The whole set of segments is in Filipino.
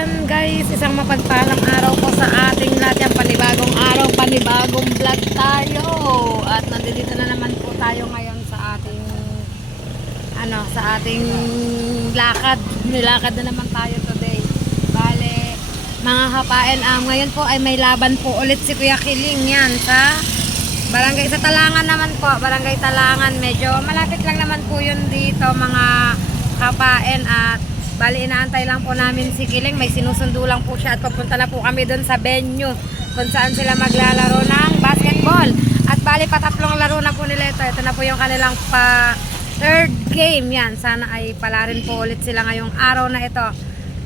yan guys, isang mapagpalang araw po sa ating lahat. Yan, panibagong araw, panibagong vlog tayo. At nandito na naman po tayo ngayon sa ating lakad. Nilakad na naman tayo today. Bale, mga kapain, ngayon po ay may laban po ulit si Kuya Kiling yan sa barangay sa Talangan naman po. Barangay Talangan, medyo malapit lang naman po yun dito mga kapain. At bali, inaantay lang po namin si Kiling. May sinusundo lang po siya at papunta na po kami doon sa venue kung saan sila maglalaro ng basketball. At bali, patatlong laro na po nila ito. Ito na po yung kanilang third game. Yan, sana ay pala rin po ulit sila ngayong araw na ito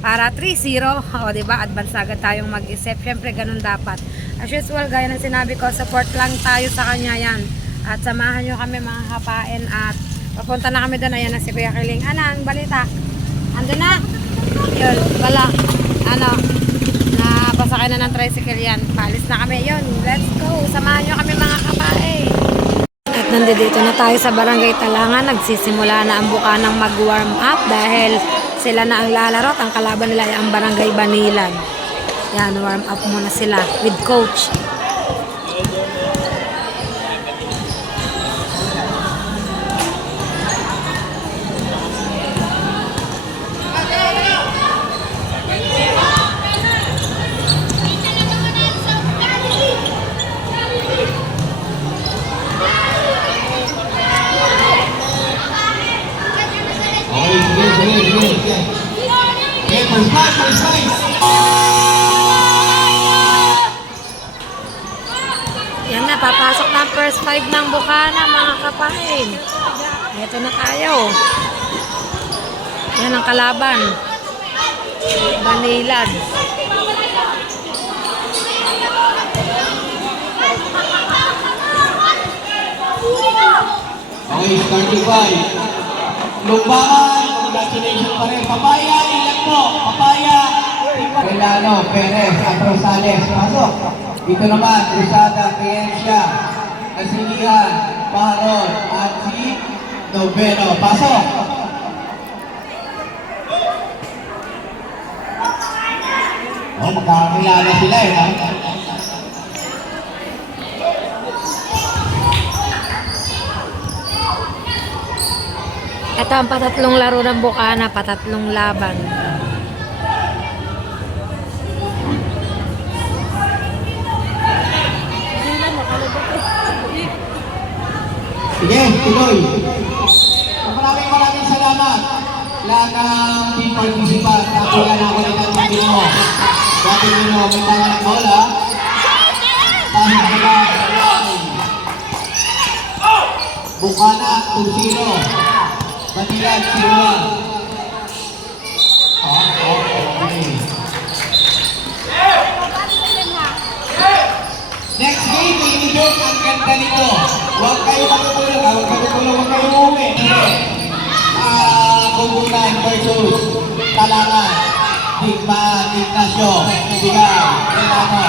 para 3-0. O diba, advance agad tayong mag-isip. Syempre, ganun dapat. As usual, gaya ng sinabi ko, support lang tayo sa kanya yan. At samahan nyo kami mga kapain. At papunta na kami doon. Ayan na si Kuya Kiling. Anang balita? Ando na. Yun, wala. Napasakay na ng tricycle yan. Palis na kami. Yun, let's go. Samahan nyo kami mga kapain. At nandito na tayo sa Barangay Talangan. Nagsisimula na ang bukanang mag-warm up dahil sila na ang lalaro at ang kalaban nila ay ang Barangay Banilan. Yan, warm up muna sila with coach. Yan na, papasok na ang first 5 ng Bukana mga kapain. Ito na tayo. Yan ang kalaban. Banilan. Okay, starting 5. Lumbangan, congratulations pa rin. Papaya, ilan po? Papaya. Relano, Perez, at Rosales. Pasok. Dito naman, Cruzada, Creencia, Nasilihan, Paron, at si Noveno. Pasok. Oh, magkakakilala sila eh. Ito ang patatlong laro ng Bukana, patatlong laban. Sige, tuloy. Maraming salamat. Lahat ng team participant na pula na ako ng ating mo. Dati nyo, may tawa ng bola. Dahil sila, Bukana, 2-0. Banilan, 0-1. Okay. Next game, inibig ang ganda nito. Huwag kayo matutulog, huwag kayo umuwi. Kubunan versus Talangan. Ignacio, Bigay, Relano.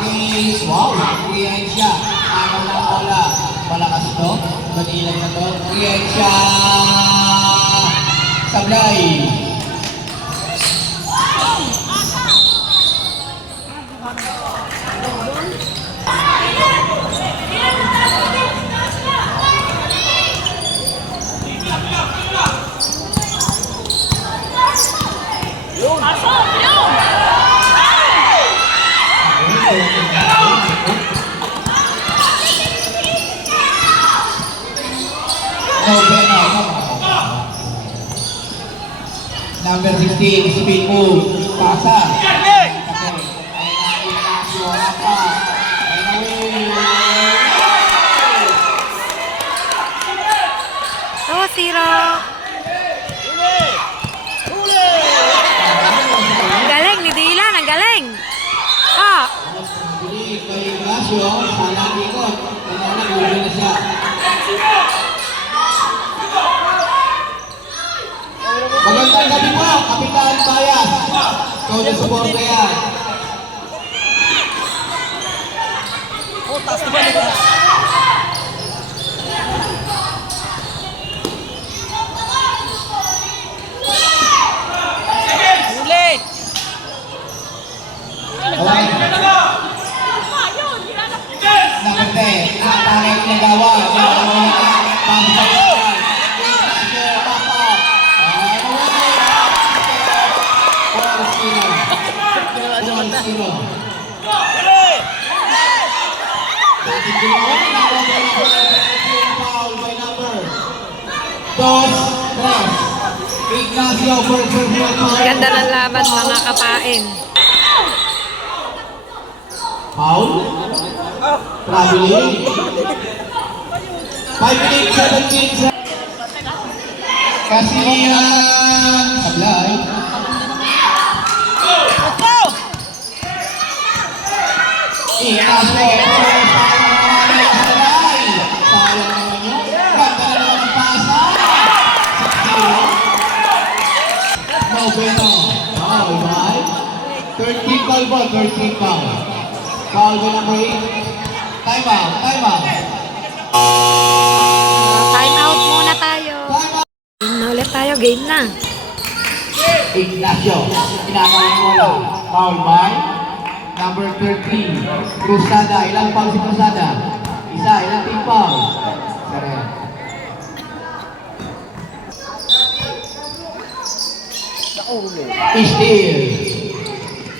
Against, wow, Creencia. Ako ng bola. Malakas ito. Banilan na ito. Creencia. Sablay. Number 16, speed move. Pasa. Oh, zero. Ang galing ni Dylan, ang galing. Ah. Magandang gabi po, Kapitan Bayas. Todo support na yan. Oh, taas na ba nito? Number 10, atake ginagawa. Pasok sa ilalim. Ignacio, back up. Ball 0. Dating ginawa, foul by number 2, Ignacio for Ganda ng laban mga kapain. foul. Traveling. 5 minutes, 17 Kasihan. Sablay. Ignacio. Sayang naman yun. Ganda na naman ang pasa. 6-0. No bueno. Foul by. Third team foul ball. Third team foul. Foul by number 8. Time out. Time out. Time out muna tayo. Time out. Game na ulit tayo. Game na. Ignacio. Pinakain mo lang. Foul by number 13. Cruzada. Ilang foul si Cruzada? Isa. Ilang team foul? Isa. Still.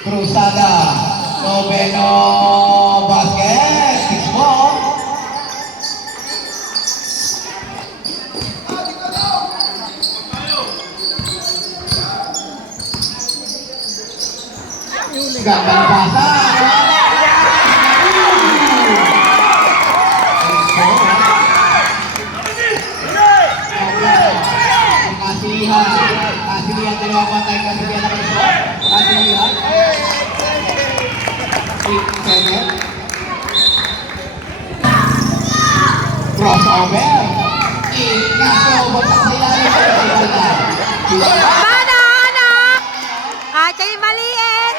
Cruzada. Noveno basket. 6-4. Gandang pasa. Kasilihan dalawa patay. Kasilihan na kayo. Kasilihan. 8-7. Crossover. Ignacio. Bagsak sa ilalim. Mana, anak! Kacay maliit!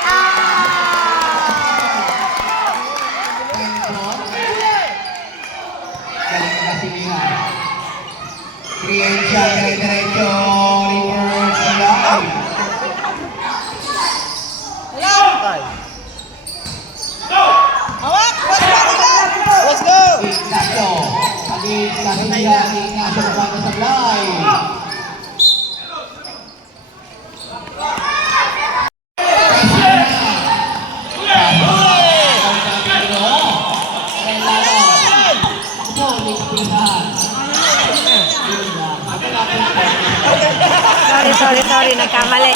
Galing na kasilihan. Kriensya, dire-diretso, reverse sila. Let's go! Ignacio. Agit kasilihan. Ignacio naman sa sablay. Sorry, nagkamali.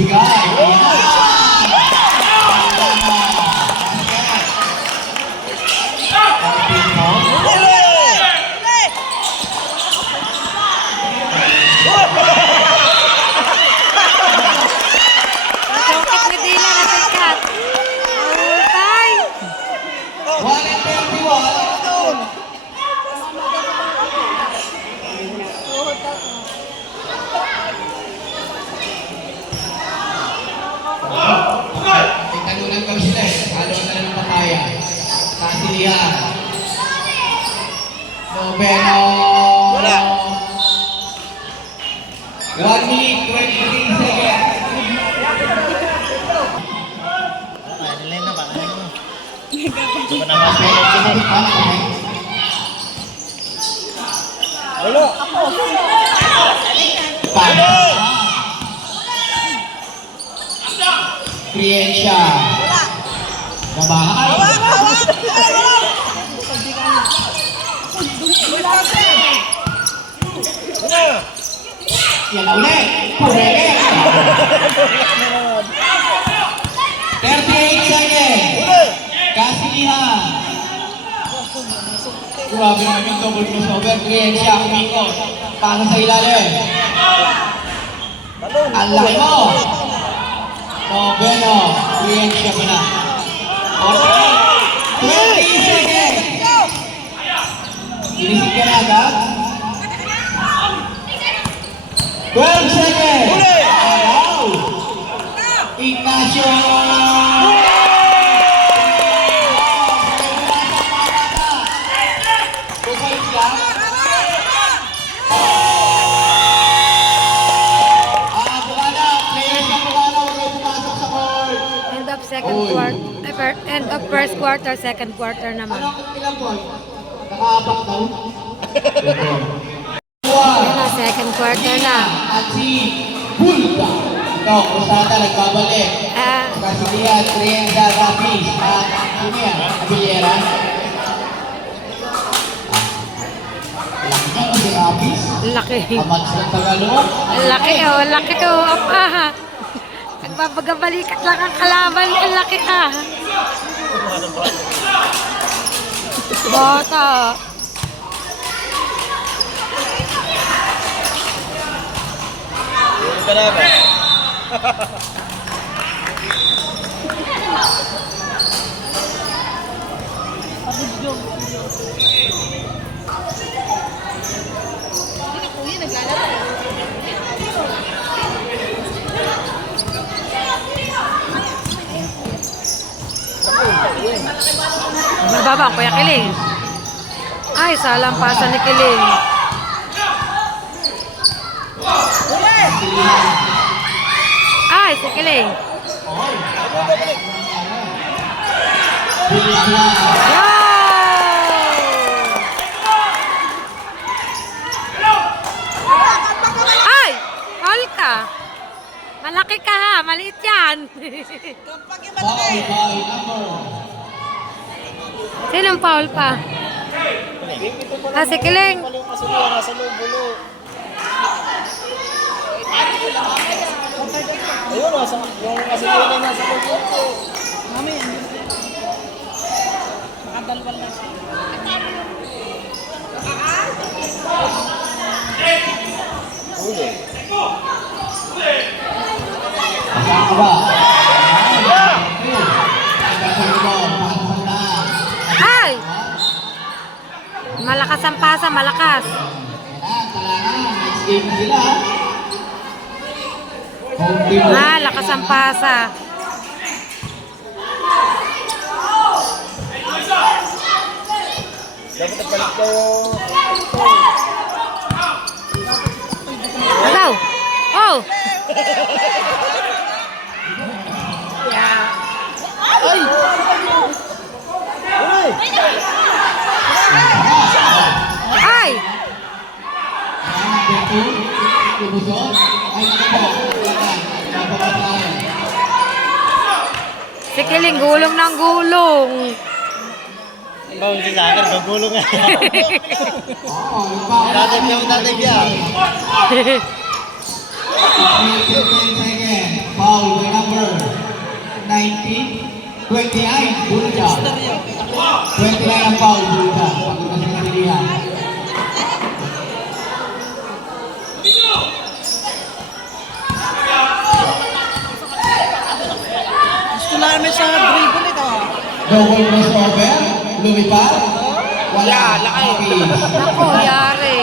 Bigay. Nakakit ni Dila na sikat. Okay. 1-31. May talunan kami sila eh. Halo na lang ng papaya. Kasilihan. Noveno. Wala. 1 minute, 23 seconds. Nilin na ba? Ito ba naman sa Wala. Kriensya. Babahay. Yan na ulit. Purege. 38 seconds. Kasilihan. Grabe naman yung double crossover. Kriensya, umikot. Pasa sa ilalim. Ang laki mo. Noveno. Kriensya mo na. 20 seconds. Inisip ka na agad. 12 seconds. Wow. Ignacio. End of first quarter, second quarter naman. Anong ilang po? Nakaapak daw? Yan na, second quarter na. At si Bulga. Ito, Kusata nagbabalik. Ah, Kasilian, Trienda, Rapis, at sino yan? Abiliera. Laki si Rapis. laki. Kamats ng Tagalog. Laki oh, laki oh, apa. Nagbabagabalikat lang ang kalaban, ang laki ah. Bata. Yung kalaban. Mababa ang Kuya Kiling. Ay, salampasan ni Kiling. Ay, si Kiling. Yo! Ay! Hol ka. Malaki ka ha, maliit yan. Foul by number. Sinong foul pa? Ah, si Kiling. Yung kasulian nasa loob, bulo. Ayun, yung kasulian ay nasa loob, bulo. Ulo. Saan ka ba? Ay! Malakas ang pasa, malakas. Next game na sila. Home team. Ah, lakas ang pasa. Dapat nagpalit kayo. Agaw! Oh! Ay! Uy! Ay! Lumusot. Ay, Si Kiling, gulong ng gulong. Bawal si Sakar, magulong nga. Oo, yung foul. Dadag yan. 10 seconds. Foul by number 19. 29, Bulga. 29 ang foul, Bulga. Pagpunta sa kanilihan. Gusto namin sa dribble ito. Double crossover. Lumipad. Wala. Laki. Ako, yari.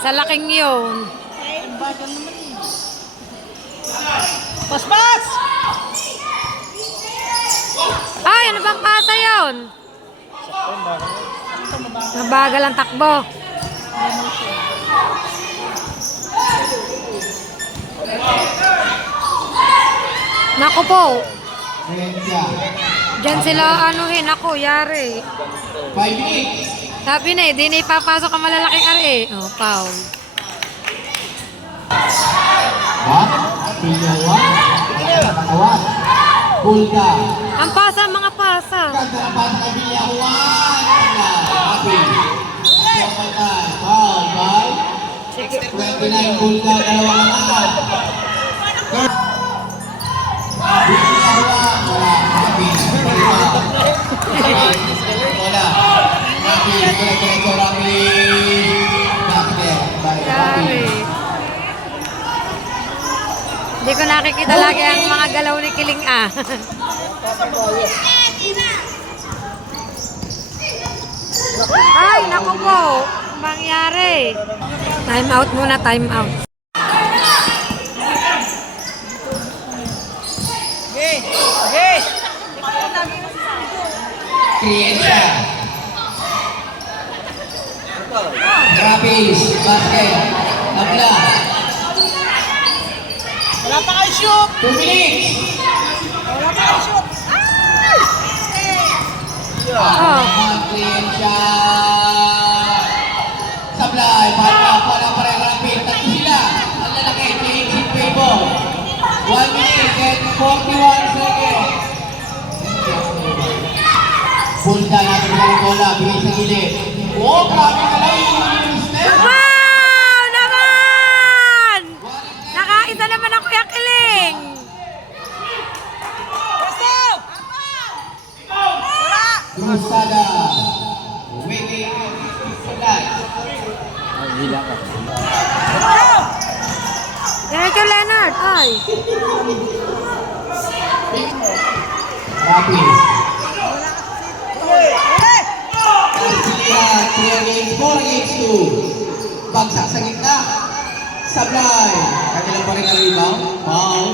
Sa laking yun. Ang bagal naman eh. Pas! Ay, ano bang pasa yun? Mabagal ang takbo. Naku po. Valencia. Diyan sila anuhin ako, yari. 5 minutes. Sabi na eh, di na ipapasok ang malalaking ari. Oh, foul. Ha? Pinawa. Pinawa. Bulga. Ang pasa, mga pasa. Ganda na pass na Villa Juan. Happy. Foul by 29 Bulga. Dalawang naman. Villa Juan. Wala. Happy. Wala. Happy. Diretso Happy. Basket by Happy. Yari. Hindi ko nakikita lagi ang mga galaw ni Kiling ah. Ay, naku po. Ang mangyari. Time out muna, time out. Hey! Crienza. Rapis. Basket. Tabla. Wala pa kayo shoot! 2 minutes. Wala pa kayo shoot! Ay! Kliyensya. Sablay, wala pa rin rapid. Tatlo sila. Ang lalaki, change in favor. 1 minute and 41 seconds. Punta natin ng bola, bigay sa gilid. Oh, grabe ka lang yung step. Wow! Naman! Nakaisa naman ang Kuya Kiling! Cruzada. Waiting. Sablay. Gila ka. Diretso Leonard! Ay! Rapid. Pilihan, 3 against 4 against 2. Bagsak sa gitna. Sablay. Kanilang pa rin ang rebound. Foul.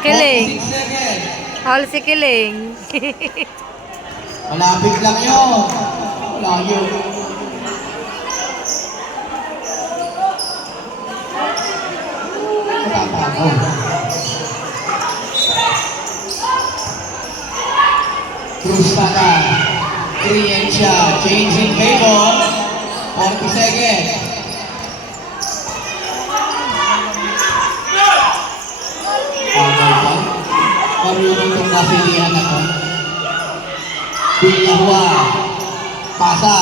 Kiling. 46 seconds. All si Kiling. Malapit lang yun. Layo. Matatago. Cruzada. Kliyensya. Change in favor. 40 seconds. Agay pa. Marunong itong nasilihan ako. Villahua. Pasa.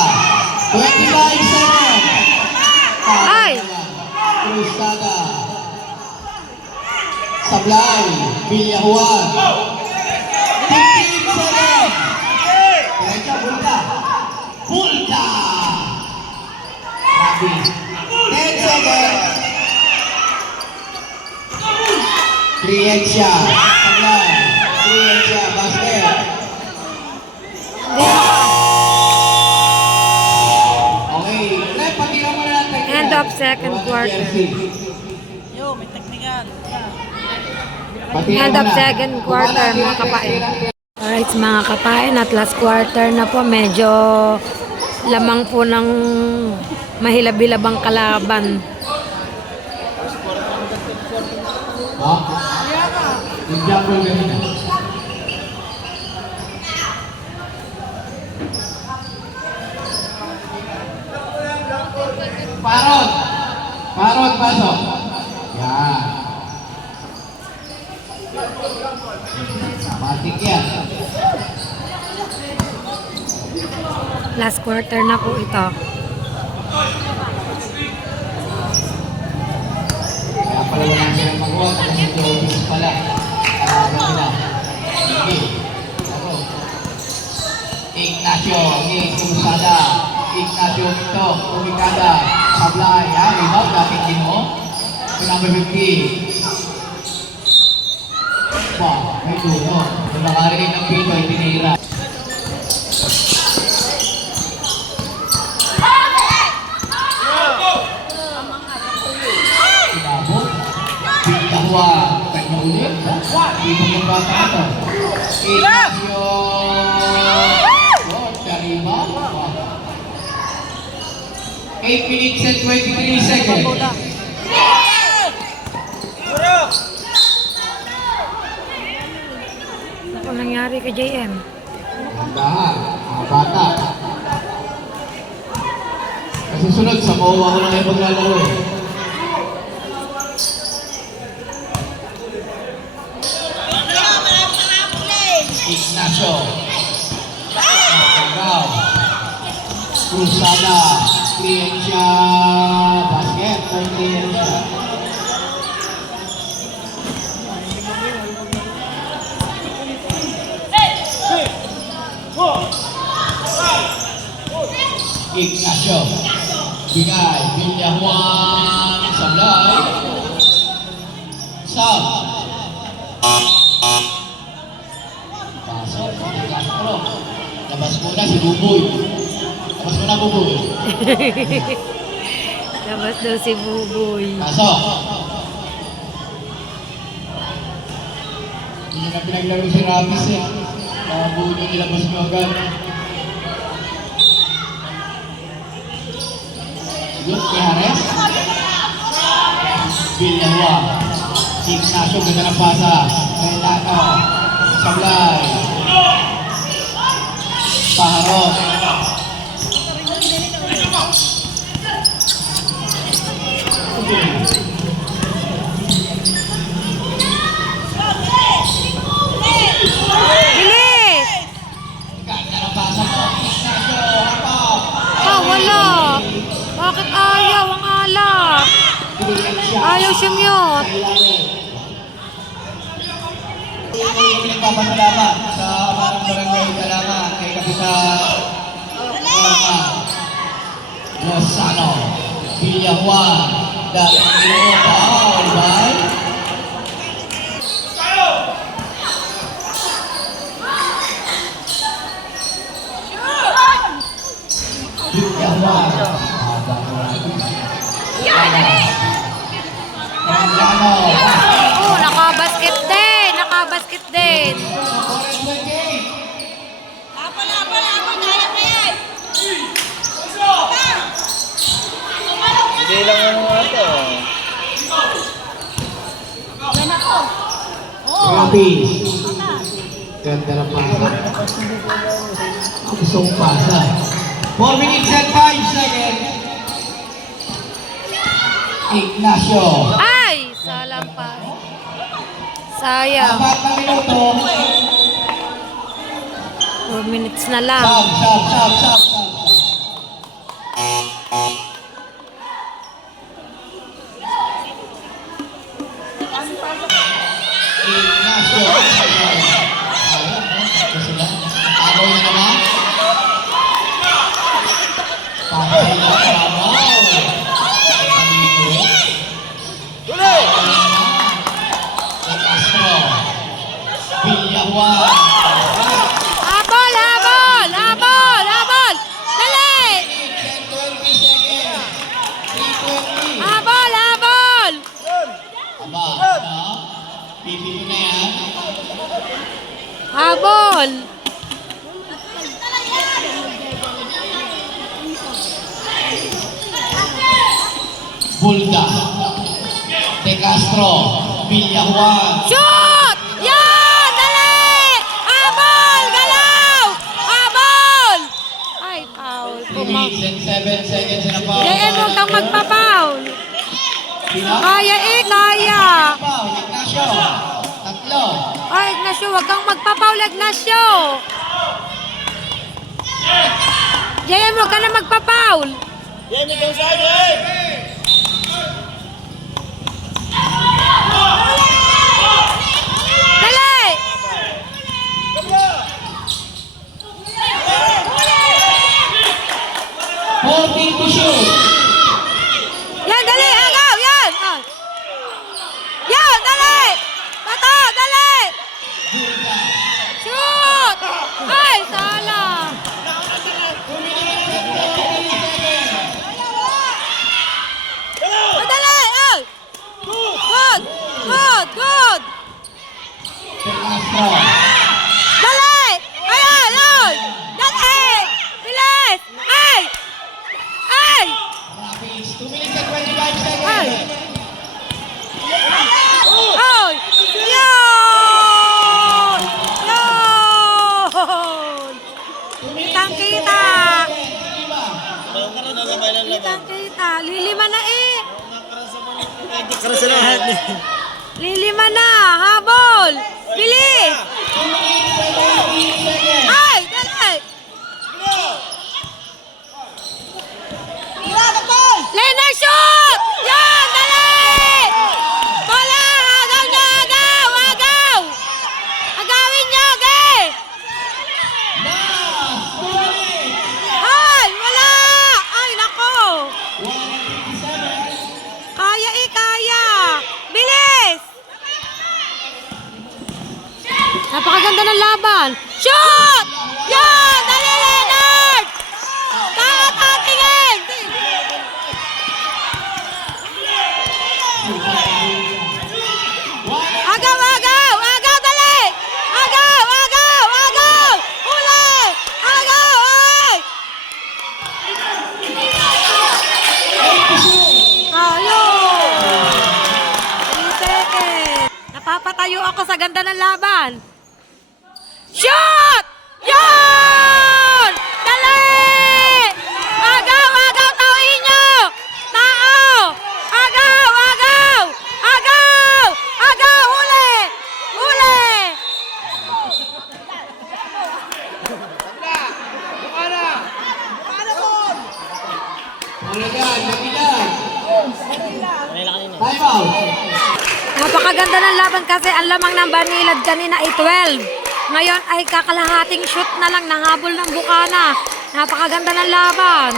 25 seconds. Ay! Cruzada. Sablay. Villahua. 15 seconds. Derecha, bulta. Bulta. Rabi. 10 seconds. Kliyensya. Sablay. Kliyensya. Basket. Okay. Lep, patira mo na natin. End of second quarter. Yo, may teknikan. End of second quarter, mga kapain. Alright, mga kapain, at last quarter na po, medyo lamang po ng mahilabilabang kalaban. Ha? Yung jumper ganun. Parot! Parot, pasok. Yan. Matik yan. Last quarter na po ito. Kaya pala wala silang magawa kasi ito office pala. Ganda na. Sige. Ako. Ignacio. Cruzada. Ignacio ito. Umikada. Sablay. Rebound. Dating din mo. Ito number 50. Wow. May duno. Kung nakarinig ng pito ay tinira. Inabot. Villahua. Kanya ulit. Dito yung bata ito. Ignacio. Kariba. 8 minutes and 23 seconds. Ano nangyari kay JM? Dahan, mga bata. Kasi sunod, sa mauwa ko na kayo maglalaro eh. Ignacio. Magaw. Cruzada. Kliyensya. Basket. Kliyensya. Ignacio. Bigay. Villajuan. Sablay. Sab. Pasok. Castro. Labas muna si Buboy. Labas muna Buboy. Labas daw si Buboy. Pasok. Hindi na pinaglaro si Rapis eh. Buboy na nilabas mo agad. Yun, kay Hares. Villahua. Ignacio, ganda ng pasa. Relano. Sablay. Paharot. Bilis! Ganda ng basa mo. Ignacio, hapaw. Wala. Bakit ayaw ang alak? Ayaw siya mute. Nagpapasalamat sa amarang barangay Talaman kay Kapitan Lozano Villajuan dahil foul by Villajuan. Nakabasket din. Nakabasket din. Laban, laban, laban. Kaya na yan. Hindi lang yung mga ito. Grabe. Ganda ng pasa. Gusto kong pasa. 4 minutes and 5 seconds. Ignacio. Ay! Salampas. Sayang. 4 na minuto. 4 minutes na lang. Sab. Ignacio. Agaw na naman. Patay na trabaho. Castro. Villajuan. Habol! Habol! Habol! Habol! Dali! 20 seconds. 3:20. Habol! Habol! Aba, no? Pipili na yan. Habol! Bulga. De Castro. Villajuan. Shoot! Yan! Dali! Habol! Galaw! Habol! Ay, foul. 3 minutes and 7 seconds na pa. JM, huwag kang magpa-foul. Sino? Kaya kaya. Foul, Ignacio. Tatlo. Ay, Ignacio, huwag kang magpa-foul, Ignacio. JM, huwag ka na magpa-foul. Jamie, kang saan eh? Dali! 14 to shoot. Yan, dali! Agaw! Yan! Ah. Yan, dali! Bato, dali! Shoot! Ay, sala! Madali! Ay! Good! Good! Good! De Castro. Dali! Ayan! Ay! Dali! Bilis! Ay! Ay! Rapids. 2 minutes and 25 Ay! seconds. Ay! Yun! Yun! Kitang-kita! Meron ka rin ang sabay ng laban. Kitang-kita! Lilima na eh! Para sa lahat. Lilima na! Habol! Bilis! 2 minutes and 18 seconds. Ay! Dali! Lena, shoot! Yan! Dali! Bola! Agaw na! Agaw! Agaw! Agawin niyo! Okay! Last 2 minutes. Ay! Wala! Ay, nako! 157. Kaya kaya! Bilis! Napakaganda ng laban! Shoot! Yan! Dali, Leonard! Kakatingin! Agaw! Agaw! Agaw! Dali! Agaw! Agaw! Agaw! Huli! Agaw! Ay! Ayun! 3 seconds. Napapatayo ako sa ganda ng laban. Shoot! Yun! Dali! Agaw! Agaw! Malagan, Lapidan. Kanina. Time out. Napakaganda ng laban kasi ang lamang ng Banilad kanina ay 12. Ngayon ay kakalahating shoot na lang nahabol ng Bukana. Napakaganda ng laban.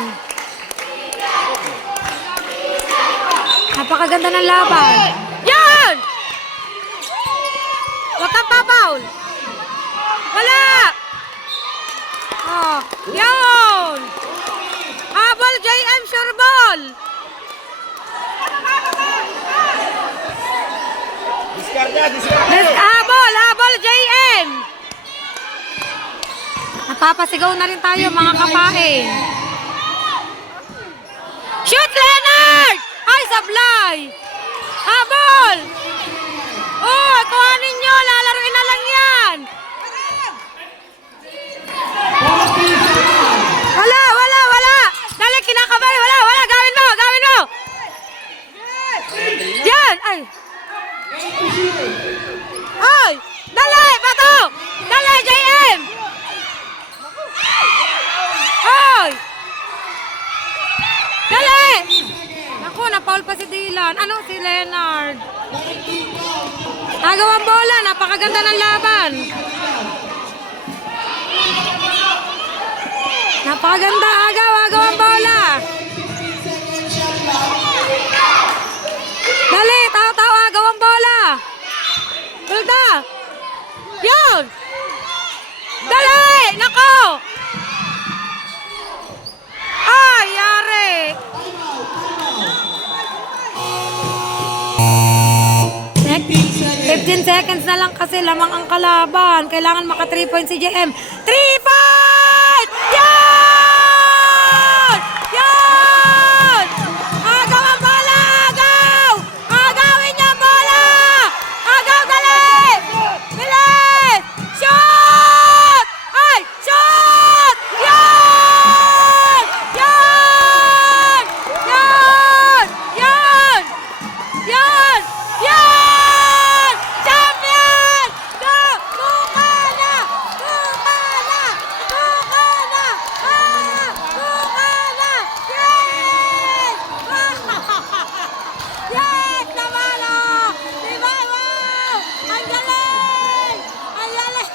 Napakaganda ng laban. Yan! Huwag kang papaul. Wala! Oh, yun! Habol JM Sureball! Habol JM! Napapasigaw na rin tayo mga kapain. Shoot Leonard! Ay, sablay! Habol! Oh, kuhanin nyo! Lalaruin na lang yan! Wala! Dali, kinakabay! Wala! Gawin mo! Yan! Ay! Dali! Bato! Dali, JM! Ay! Dali! Ako, napaul pa si Dylan. Ano si Leonard? Agaw ang bola. Napakaganda ng laban. Napakaganda. Agaw ang bola. Dali, tao, agaw ang bola. Hulda. Yun. Dali, nako. Ay, yari. 15 seconds na lang kasi lamang ang kalaban. Kailangan maka 3 points si JM. 3 points! Yan! Yan! Agaw ang bola! Agaw! Agawin niya ang bola! Agaw, dali! Bilis! Shoot! Ay! Shoot! Yan! Yan! Yan! Yan! Yan! Yan! Champion! Go! Bukana! Bukana! Bukana! Bukana! Yes! Yes! Namalo! Diba? Wow! Ang galing! Ang galing!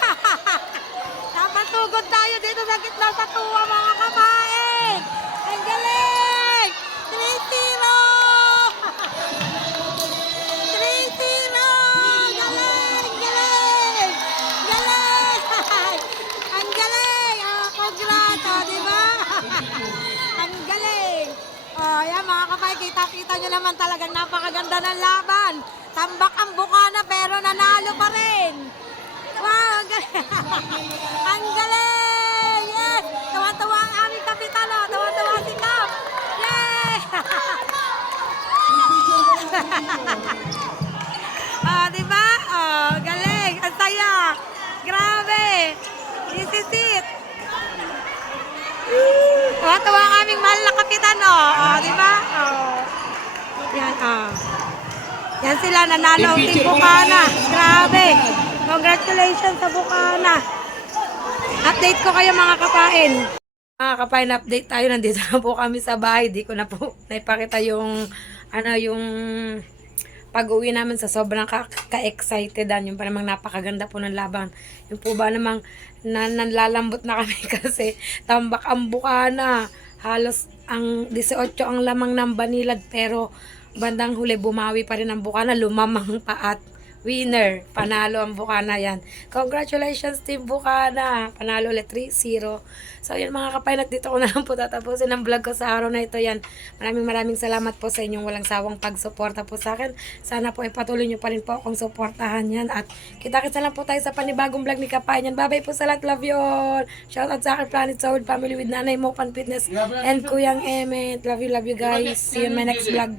Napatugod tayo dito sa gitna sa tuwa mga kapain! Ang galing! 3-0! 3-0! Galing! Galing! Galing! Ang galing! Oh, congrats! Oh, di ba? Ang galing! Oh, yan mga kapay, kita-kita nyo naman talagang napakaganda ng laban. Tambak ang Bukana pero nanalo pa rin. Wow! Ang galing! Ang galing! Yes! Tawa-tawa ang aming kapitan. Oh. Tawa-tawa si Cap. Yes! Oh, di ba? Oh, galing. Ang saya. Grabe. This is it. Tawa ang aming mahal na kapitan, oh. Oh, di ba? Oh. Yan, oh. Yan sila, nanalo ang Team Bukana. Grabe. Congratulations sa Bukana. Update ko kayo mga kapain. Mga kapain, update tayo. Nandito na po kami sa bahay. Di ko na po naipakita yung yung pag-uwi namin sa sobrang ka-excited. Yung pa namang napakaganda po ng laban. Yung po ba namang nalalambot na kami kasi tambak ang Bukana. Halos ang 18 ang lamang ng Banilad pero bandang huli bumawi pa rin ang Bukana. Lumamang pa at winner. Panalo ang Bukana yan. Congratulations Team Bukana. Panalo ulit 3-0. So yun mga kapain, at dito ko na lang po tatapusin ang vlog ko sa araw na ito. Yan. Maraming salamat po sa inyong walang sawang pagsuporta po sa akin. Sana po ipatuloy nyo pa rin po akong suportahan yan. At kita-kita lang po tayo sa panibagong vlog ni Kapain yan. Bye bye po sa lahat. Love you all. Shout out sa akin Planet Soul Family with Nanay Mopan Fitness and Kuyang Emet. Love you guys. See you in my next vlog.